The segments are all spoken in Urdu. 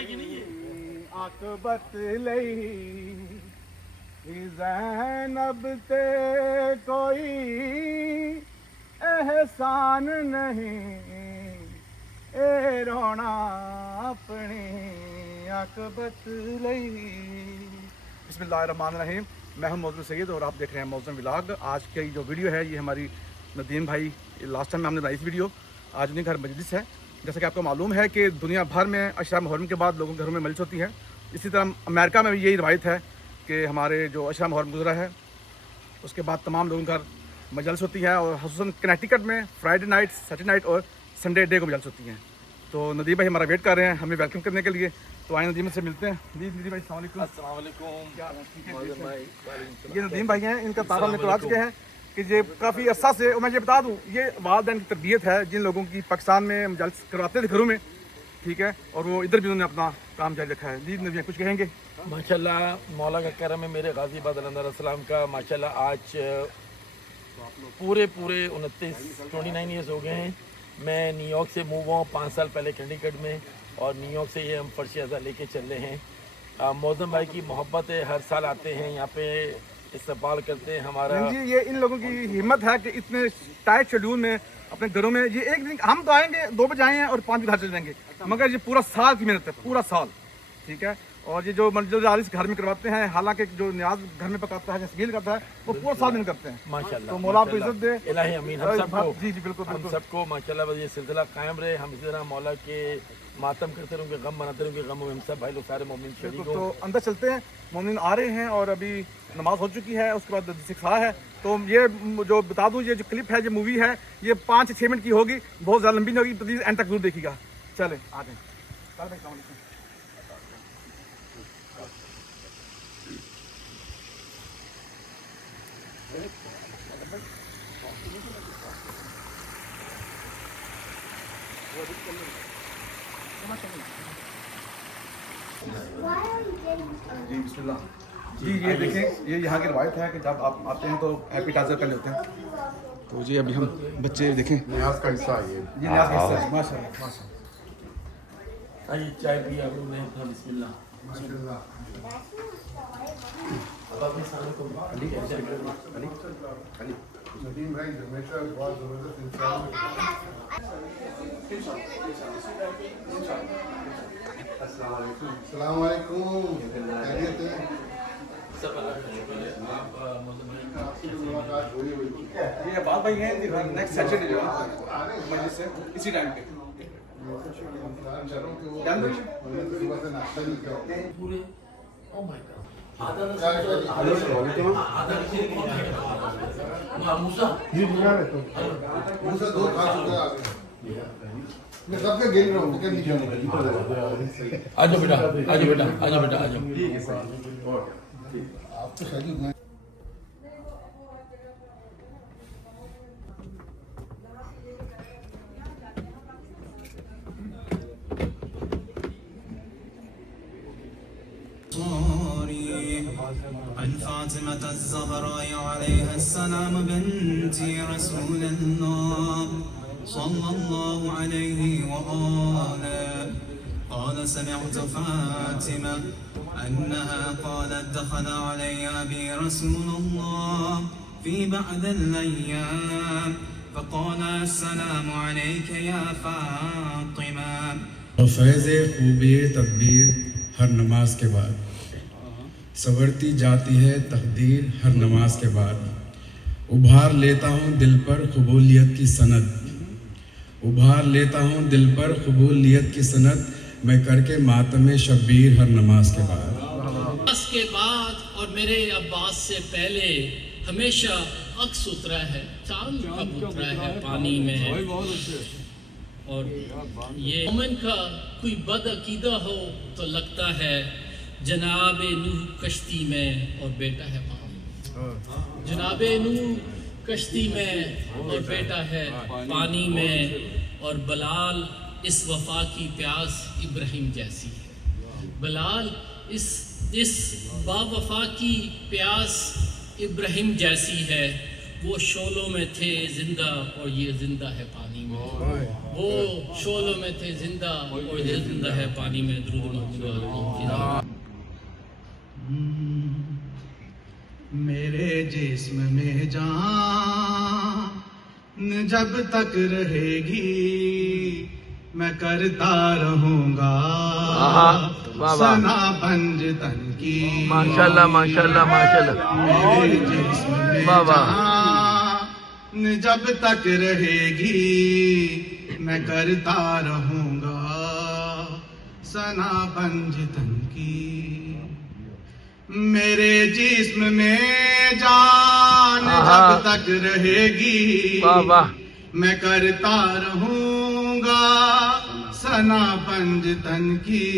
عاقبت لئی زینب تے کوئی احسان نہیں، اے رونا اپنی عاقبت لئی۔ بسم اللہ الرحمن الرحیم، میں ہوں موزن سید اور آپ دیکھ رہے ہیں موزن ولاگ۔ آج کی جو ویڈیو ہے یہ ہماری ندیم بھائی، لاسٹ ٹائم ہم نے بنائی اس ویڈیو، آج انہیں گھر مجلس ہے۔ جیسا کہ آپ کو معلوم ہے کہ دنیا بھر میں عشرہ محرم کے بعد لوگوں کے گھروں میں مجلس ہوتی ہے، اسی طرح امریکہ میں بھی یہی روایت ہے کہ ہمارے جو عشرہ محرم گزرا ہے اس کے بعد تمام لوگوں کے گھر مجلس ہوتی ہے، اور خصوصاً کنیکٹیکٹ میں فرائیڈے نائٹ، سیٹرڈے نائٹ اور سنڈے ڈے کو مجلس ہوتی ہیں۔ تو ندیم بھائی ہمارا ویٹ کر رہے ہیں ہمیں ویلکم کرنے کے لیے، تو آئیں ندیم سے ملتے ہیں۔ جی ندیم بھائی السلام علیکم۔ السلام علیکم۔ یہ ندیم بھائی ہیں، ان کا تعارف ہم نے کروا چکے ہیں کہ یہ کافی عرصہ سے، اور میں یہ بتا دوں یہ والدین کی تربیت ہے جن لوگوں کی پاکستان میں مجلس کرواتے تھے گھروں میں، ٹھیک ہے، اور وہ ادھر بھی انہوں نے اپنا کام جاری رکھا ہے۔ جی ندیم کچھ کہیں گے؟ ماشاءاللہ مولا کا کرم ہے، میرے غازی آباد علیہ السلام کا ماشاءاللہ آج پورے 29 ایئرس ہو گئے ہیں۔ میں نیو یارک سے موو ہوں 5 سال پہلے کنڈیکٹ میں، اور نیو یارک سے یہ ہم فرش اعضا لے کے چل رہے ہیں۔ موزم بھائی کی محبت ہے، ہر سال آتے ہیں یہاں پہ استقبال کرتے ہیں ہمارا۔ جی یہ ان لوگوں کی ہمت ہے کہ اتنے ٹائٹ شیڈیول میں اپنے گھروں میں، یہ ایک دن ہم تو آئیں گے 2 بجے آئے ہیں اور 5 بجے گھر چلے جائیں گے، مگر یہ پورا سال کی محنت ہے، پورا سال، ٹھیک ہے۔ اور یہ جو مجلس گھر میں کرواتے ہیں، حالانکہ جو نیاز گھر میں پکاتا ہے یا سگیل کرتا ہے وہ پورا سال میں کرتے ہیں ماشاءاللہ۔ تو مولا آپ کو عزت دے، الہی امین ہم سب کو، جی جی بالکل ہم بالکل سب کو ماشاءاللہ بس یہ سلسلہ قائم رہے، ہم اسی طرح مولا کے ماتم کرتے رہوں گے، غم مناتے رہوں گے، غم میں ہم سب بھائی لوگ سارے مومن شریک ہوں۔ تو اندر چلتے ہیں، مومنین آ رہے ہیں اور ابھی نماز ہو چکی ہے، اس کے بعد سکھا ہے۔ تو یہ جو بتا دوں یہ جو کلپ ہے، یہ مووی ہے، یہ 5 سے 6 منٹ کی ہوگی، بہت زیادہ لمبی نہیں ہوگی، پلیز اینڈ تک ضرور دیکھیے گا۔ چلیں آ جائیں۔ السلام علیکم۔ جی بسم اللہ۔ جی یہ دیکھیں، یہ یہاں کی روایت ہے کہ جب آپ آتے ہیں تو ایپیٹائزر کر لیتے ہیں۔ تو جی ابھی ہم بچے دیکھیں، نیاز کا حصہ ہے یہ۔ یہ نیاز کا حصہ ہے، ماشاء اللہ ماشاء اللہ۔ آئیے چائے پی آپ لوگ نے، بسم اللہ۔ اب اپنے سامنے کو ندیم بھائی ہمیشہ بہت زبردست انسان ہے۔ السلام علیکم۔ السلام علیکم، خیریت ہے؟ ملاقات ہوئی ہوئی یہ عباد بھائی ہیں، نیکسٹ سیشن جو ہے مجلس سے اسی ٹائم پہ صبح سے ناشتہ نہیں کیا۔ پورے او مائی گاڈ مجھ سے 2 کھا چکا ہے آگے، میں سب کے گیل رہا ہوں کہ نہیں آجو بیٹا، آجو بیٹا، آجو بیٹا، آجو۔ آپ تو شاید میں عن فاطمة الزهراء عليها السلام بنت رسول الله صلى الله عليه وآله قال سمعت فاطمة أنها قالت دخل علي أبي رسول الله في بعض الأيام فقال السلام عليك يا فاطمة۔ فیض خوبی تدبیر ہر نماز کے بعد، سنورتی جاتی ہے تقدیر ہر نماز کے بعد، ابھار لیتا ہوں دل پر قبولیت کی سند، ابھار لیتا ہوں دل پر قبولیت کی سند، میں کر کے ماتم شبیر ہر نماز کے بعد۔ عباس کے بعد اور میرے عباس سے پہلے ہمیشہ عکس اترا ہے، چاند کب اترا ہے پانی میں، اور یہ مومن کا کوئی بد عقیدہ ہو تو لگتا ہے جناب نوح کشتی میں اور بیٹا ہے پانی، جناب نوح کشتی میں اور بیٹا ہے پانی میں، اور بلال اس وفا کی پیاس ابراہیم جیسی ہے، بلال اس با وفا کی پیاس ابراہیم جیسی ہے، وہ شعلوں میں تھے زندہ اور یہ زندہ ہے پانی میں. وہ شعلوں میں تھے زندہ اور یہ زندہ ہے پانی میں. درود محمد. میرے جسم میں جان جب تک رہے گی میں کرتا رہوں گا ثنا پنج تن کی. ماشاءاللہ ماشاءاللہ ماشاءاللہ. میرے جسم میں جان جب تک رہے گی میں کرتا رہوں گا ثنا پنج تن کی. میرے جسم میں جان جب تک رہے گی میں کرتا رہوں گا ثنا پنج تن کی.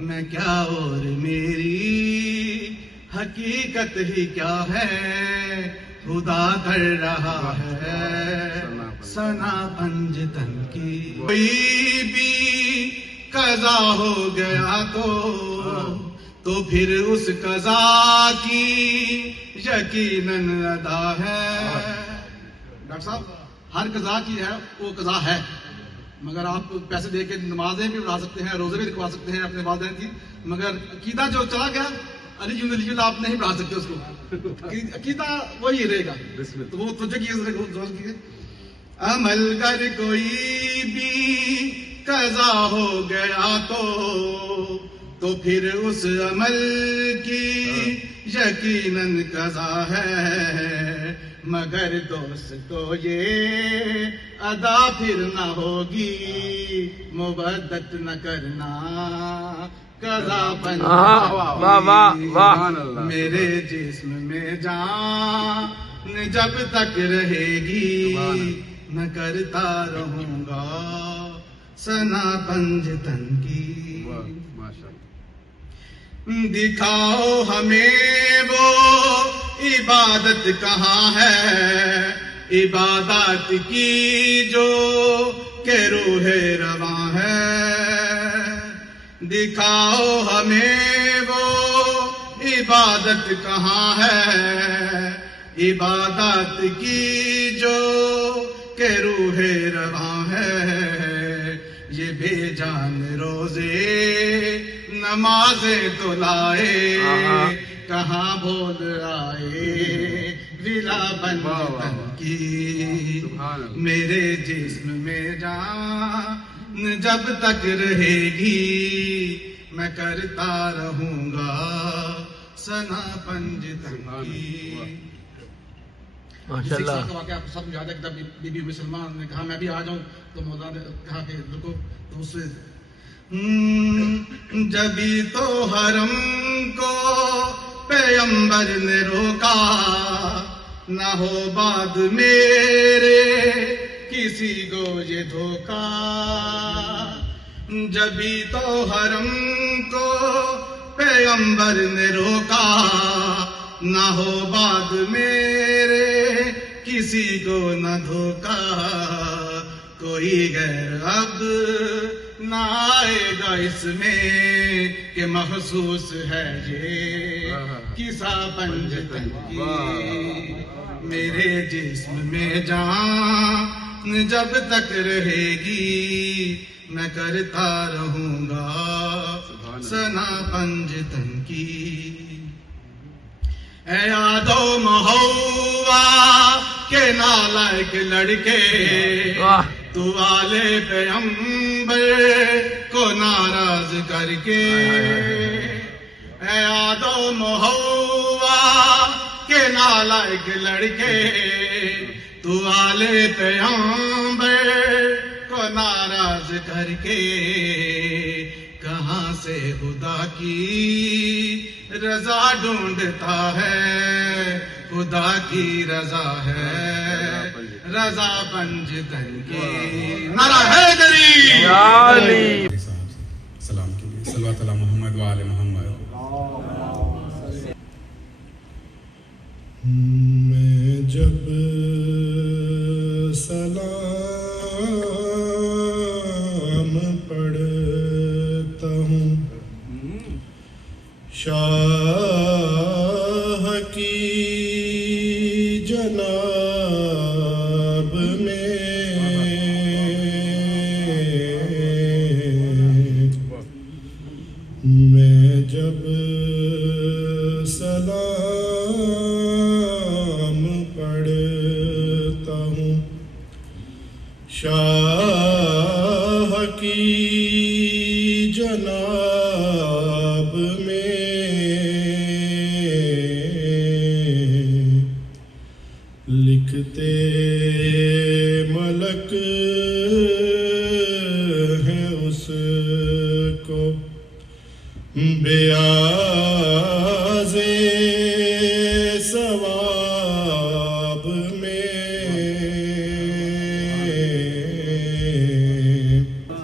میں کیا اور میری حقیقت ہی کیا ہے خدا کر رہا ہے ثنا پنج تن کی. کوئی بھی قضا ہو گیا تو پھر اس قضا کی یقیناً ادا ہے. ڈاکٹر صاحب ہر قضا کی ہے وہ قضا ہے، مگر آپ پیسے دے کے نمازیں بھی پڑھا سکتے ہیں، روزے بھی رکھوا سکتے ہیں اپنے والدین کی، مگر عقیدہ جو چلا گیا علی اللہ آپ نہیں پڑھا سکتے اس کو. عقیدہ وہی رہے گا. تو وہ توجہ کیجیے. عمل کر کوئی بھی قضا ہو گیا تو پھر اس عمل کی یقیناً قضا ہے. مگر دوستو یہ ادا پھر نہ ہوگی مبادت نہ کرنا قضا بن جائے. میرے جسم میں جان جب تک رہے گی میں کرتا رہوں گا ثنا پنج تن کی. دکھاؤ ہمیں وہ عبادت کہاں ہے عبادت کی جو کہ روح رواں ہے. دکھاؤ ہمیں وہ عبادت کہاں ہے عبادت کی جو کہ روح رواں ہے. یہ بے جان روزے نمازیں تو لائے کہاں بول آئے ولا بن تن کی. میرے جسم میں جان جب تک رہے گی میں کرتا رہوں گا ثنا پنج تن کی. ماشاءاللہ. واقعہ آپ کو سب یاد ہے کہ جب بی بی مسلمان نے کہا میں بھی آ جاؤں تو مولا نے کہا کہ رکو. تو اس سے جبھی تو حرم کو پیغمبر نے روکا نہ ہو بعد میرے کسی کو یہ دھوکا. جبھی تو حرم کو پیغمبر نے روکا نہ ہو بعد میرے کسی کو نہ دھوکا. کوئی غیر اب نہ آئے گا اس میں کہ محسوس ہے یہ قصہ پنج تن کی. میرے جسم میں جان جب تک رہے گی میں کرتا رہوں گا ثنا پنج تن کی. اے آدم ہوا کے نالائق لڑکے تو والے پیغمبر کو ناراض کر کے. اے آدم ہوا کے نالائق لڑکے تو والے پیغمبر کو ناراض کر کے. کہاں سے خدا کی رضا ڈھونڈتا ہے خدا کی رضا ہے رضا پنج تن کی. نعرہ حیدری. سلام کے لیے صلوات علی محمد و آل محمد. میں جب سلام پڑھتا ہوں شاہ کی لکھتے ملک ہیں اس کو بیاض ثواب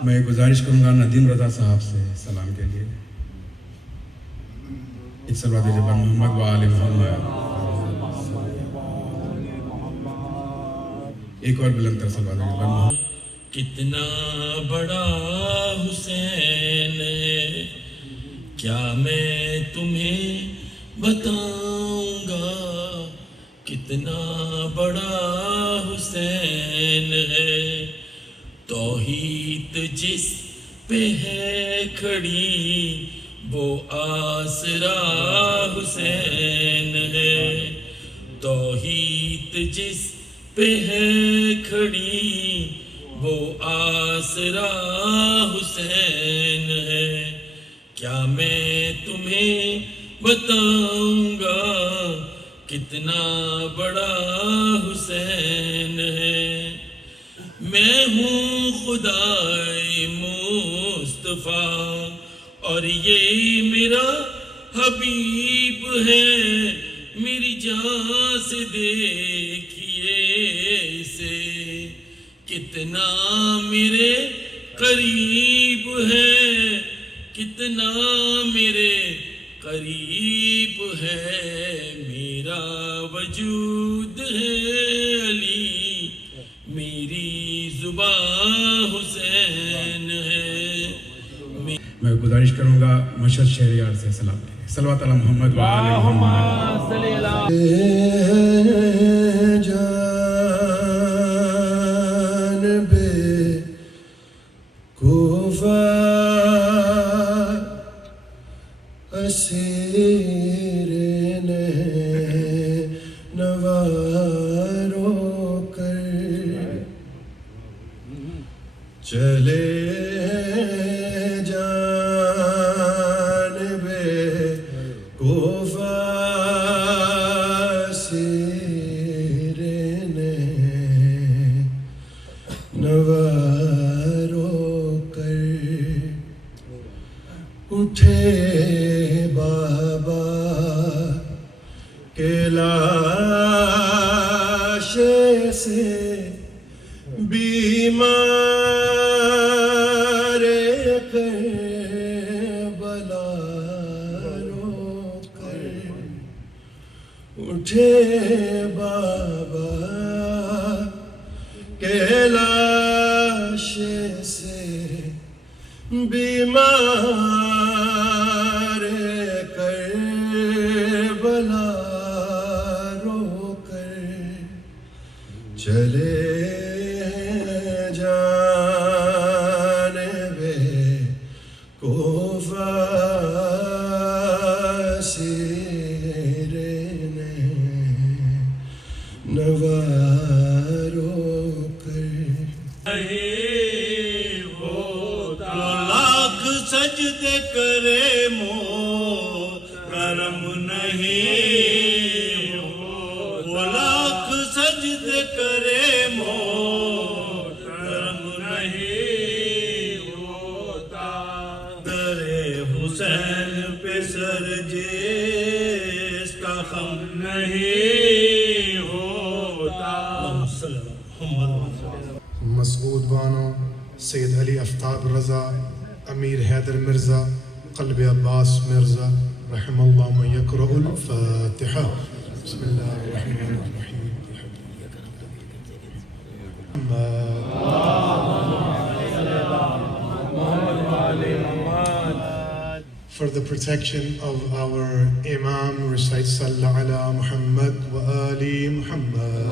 میں گزارش کروں گا ندیم رضا صاحب سے سلام کے لیے ایک صلوات دیجیے پر محمد و آل محمد. ایک اور بلند تر صلوات دیجیے پر محمد. کتنا بڑا حسین ہے کیا میں تمہیں بتاؤں گا کتنا بڑا حسین ہے توحید جس پہ ہے کھڑی وہ آسرا حسین ہے توحید جس پہ ہے کھڑی وہ آسرا حسین ہے کیا میں تمہیں بتاؤں گا کتنا بڑا حسین ہے میں ہوں خدائے مصطفیٰ اور یہ میرا حبیب ہے میری جان سے دیکھیے اسے کتنا میرے قریب ہے کتنا میرے قریب ہے میرا وجود ہے علی میری زبان حسین ہے میں گزارش کروں گا مشہد شہریار سے سلام کے لیے صلوات علی محمد و آل محمد. جانب کوفہ اسیر نوارو کر چلے جانب کوفہ اسیر نوارو کر اٹھے بابا کے لاشے سے بیمار کربلا رو کر اٹھے بابا کے لاشے سے بیمار کربلا رو کر چلے جانب کوفہ اسیر نوارو کر لاکھ سجدے کرے کرم نہیں وہ لاکھ سجدے کرے کرم نہیں ہوتا در حسین پہ سر جس کا خم نہیں ہوتا. مسعود بانو سید علی آفتاب رضا امیر حیدر مرزا قلب عباس مرزا رحم اللہ من یقرأ الفاتحہ. بسم اللہ الرحمن الرحیم. For the protection of our Imam, recite Sallu ala Muhammad wa ali Muhammad.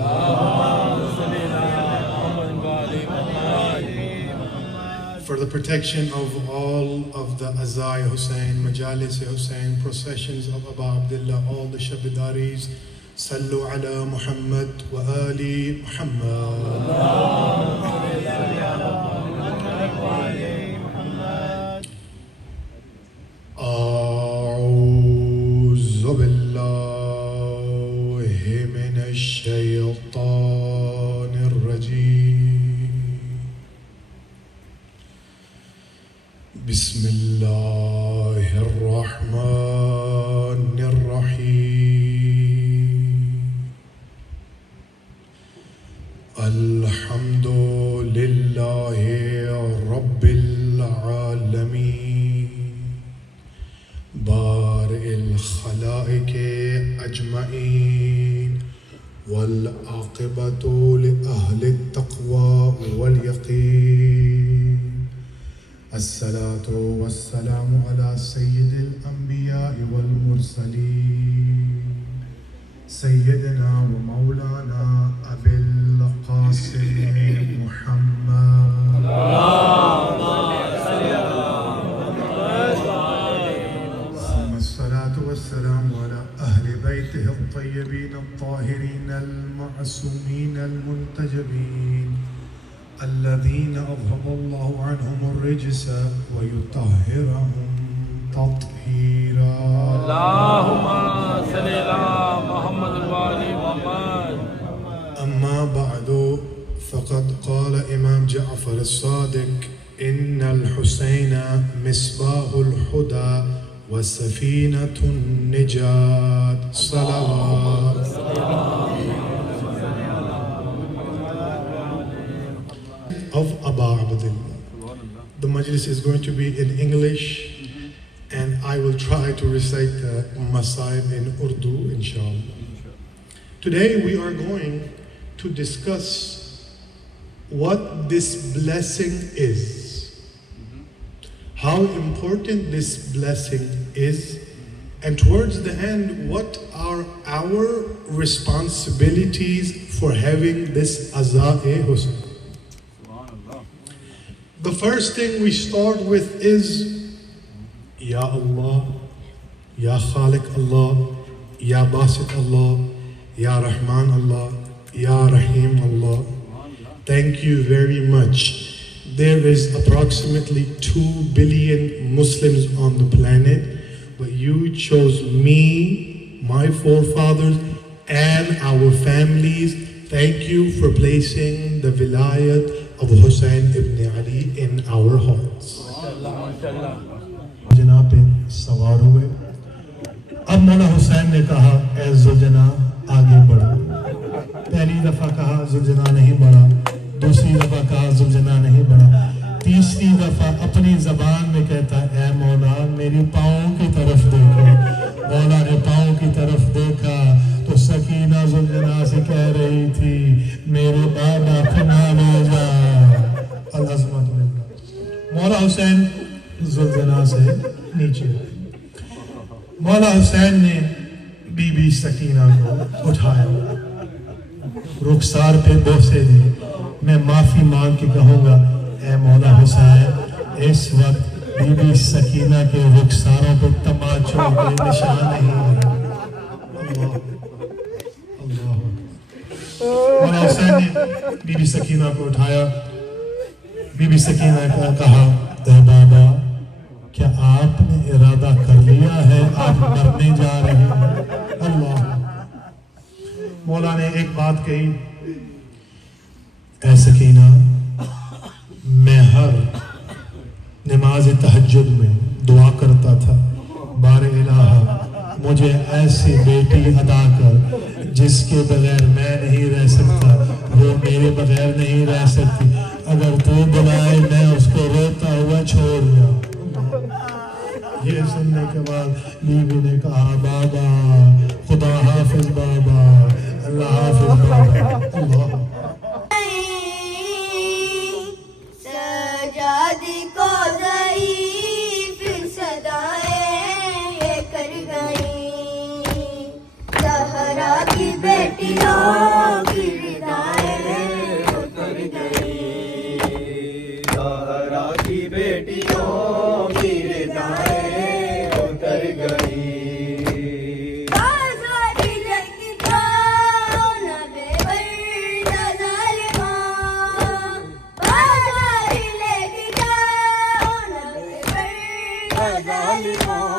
For the protection of all of the Azai Hussain, Majalis Hussain, processions of Aba Abdullah, all the Shabidaris, Sallu ala Muhammad wa ali Muhammad. أعوذ بالله من الشيطان بسم الله الرحمن الرحيم الحمد لله رب العالمين بارئ الخلائق أجمعين والعاقبة لأهل التقوى واليقين الصلاة والسلام على سيد الأنبياء والمرسلين سيدنا ومولانا أبي القاسم محمد ثم الصلاة والسلام على أهل بيته الطيبين الطاهرين المعصومين المنتجبين الذين أذهب الله عنهم الرجس ويطهرهم تطهيرا اللهم صل على محمد وآل محمد. أما بعد فقد قال إمام جعفر الصادق إن الحسين مصباح الهدى وسفينة النجاة صلوات of Aba Abdullah. The majlis is going to be in English and I will try to recite the Masaib in Urdu, inshallah. Today we are going to discuss what this blessing is, how important this blessing is, and towards the end, what are our responsibilities for having this Aza-e-Husn. The first thing we start with is Ya Allah, Ya Khaliq Allah, Ya Basit Allah, Ya Rahman Allah, Ya Rahim Allah. Thank you very much. There is approximately 2 billion Muslims on the planet, but you chose me, my forefathers, and our families. Thank you for placing the vilayat of Hussain ibn Ali in our hearts. جناب پہ سوار ہوئے. اب مولا حسین نے کہا اے زوجنا آگے بڑھو. پہلی دفعہ کہا زوجنا نہیں بڑھا, دوسری دفعہ کہا زوجنا نہیں بڑھا, تیسری دفعہ اپنی زبان میں کہتا اے مولا میری پاؤں کی طرف دیکھو. مولا نے پاؤں کی طرف دیکھا تو سکینہ زوجنا سے کہہ رہی تھی میرے بابا کو نہ لے جا. العظمت للہ. مولا حسین زلزلہ سے نیچے. مولا حسین نے بی بی سکینہ کو اٹھایا, رخسار پہ بوسے دی. میں معافی مانگ کے کہوں گا اے مولا حسین اس وقت بی بی سکینہ کے رخساروں پہ تماچوں کے نشان نہیں ہے. اللہ اللہ. مولا حسین نے بی بی سکینہ کو اٹھایا. بی بی سکینہ کا کہا اے بابا کیا آپ نے ارادہ کر لیا ہے آپ مرنے جا رہے ہیں؟ اللہ. مولا نے ایک بات کہی اے سکینہ میں ہر نماز تہجد میں دعا کرتا تھا بار الہ مجھے ایسی بیٹی عطا کر جس کے بغیر میں نہیں رہ سکتا, وہ میرے بغیر نہیں رہ سکتی. اگر تو بلائے میں اس کو روتا ہوا چھوڑ دیا. یہ سننے کے بعد بیوی نے کہا بابا خدا حافظ بابا, اللہ حافظ بابا. اللہ سجادی کو ضعیف صدائیں یہ کر گئیں, زہرا کی بیٹیوں کی ردائیں اتر گئیں, زہرا کی بیٹیوں کی ردائیں اتر گئیں. آزادی لے کے جاؤ نہ بے پردہ ظالماں, آزادی لے کے جاؤ نہ بے پردہ ظالماں,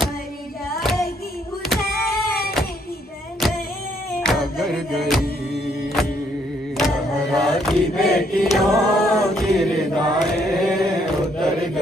مر جائے گی حسین کی بہنیں اگر گئی, زہرا کی بیٹیوں کی ردائیں اتر گئی.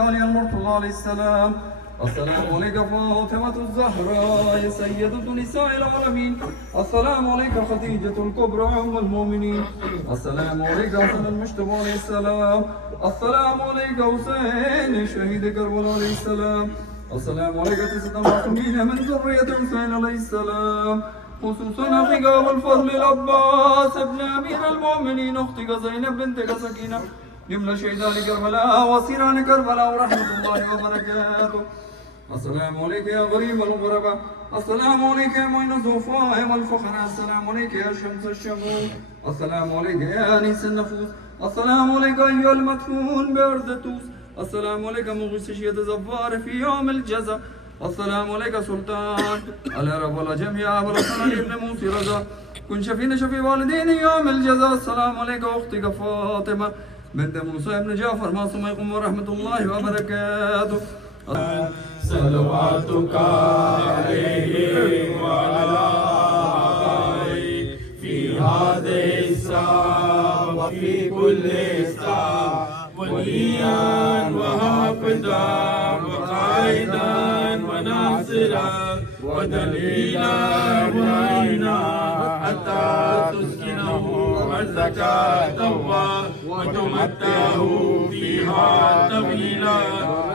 علي المرتضى عليه السلام. السلام عليك فاطمة الزهراء سيدة نساء العالمين. السلام عليك خديجة الكبرى أم المؤمنين. السلام عليك حسن المجتبى عليه السلام. السلام عليك حسين شهيد كربلاء عليه السلام. السلام عليك تسعة المعصومين من ذرية حسين عليه السلام. خصوصا أخيك أبو الفضل العباس ابن أمير المؤمنين أختك زينب بنتك سكينة جملة شهداء كربلاء وسيران كربلاء ورحمة الله وبركاته. السلام عليك يا غريب الغرباء. السلام عليك يا معين الزوفاء والفخر. السلام عليك يا شمس الشموس. السلام عليك يا أنيس النفوس. السلام عليك أيها المدفون بأرض توس. السلام عليك مغيث شيد الزفار في يوم الجزاء. السلام عليك سلطان على رب الجميع والحسن ابن موسى رضا كن شفينا شفي والدين يوم الجزاء. السلام عليك أختك فاطمة بنت موسى ابن جعفر معصوم عليكم ورحمة الله وبركاته. صلواتك عليه وعلى آله في هذه الساعة وفي كل ساعة وليا وحافظا وقائدا وناصرا ودليلا وعينا حتى تسكنه أرضك توا وتمتعه فيها طويلا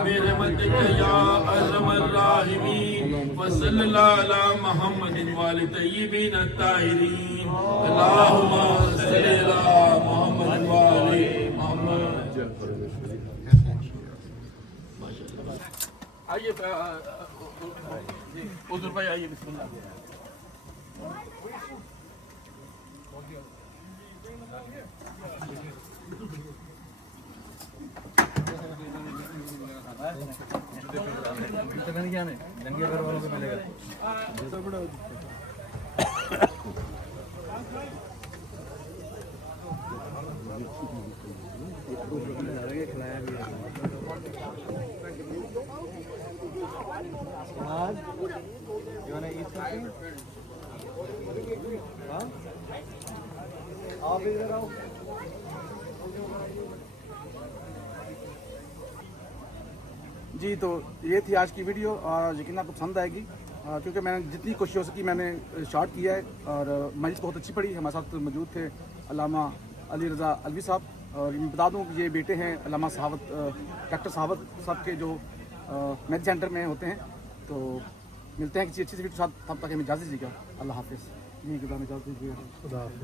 برحمتك يا أرحم الراحمين. وصلى الله على محمد وآل الطيبين الطاهرين. اللهم صل على محمد وآل محمد. آئیے حضور بھائی آئیے بسم اللہ. جنگی گھر والوں کو ملے گا. آپ ادھر آؤ. جی تو یہ تھی آج کی ویڈیو اور یقیناً آپ کو پسند آئے گی کیونکہ میں نے جتنی کوشش ہو سکی میں نے شارٹ کیا ہے اور مجلس بہت اچھی پڑی. ہمارے ساتھ موجود تھے علامہ علی رضا الوی صاحب اور بتا دوں کہ یہ بیٹے ہیں علامہ صحابت ڈاکٹر صحابت صاحب کے جو میڈ سینٹر میں ہوتے ہیں. تو ملتے ہیں کسی اچھی سی ویڈیو ساتھ, تب تک ہمیں اجازت دیجیے گا. اللہ حافظ. جی خدا میں اجازت دیجیے گا. خدا حافظ.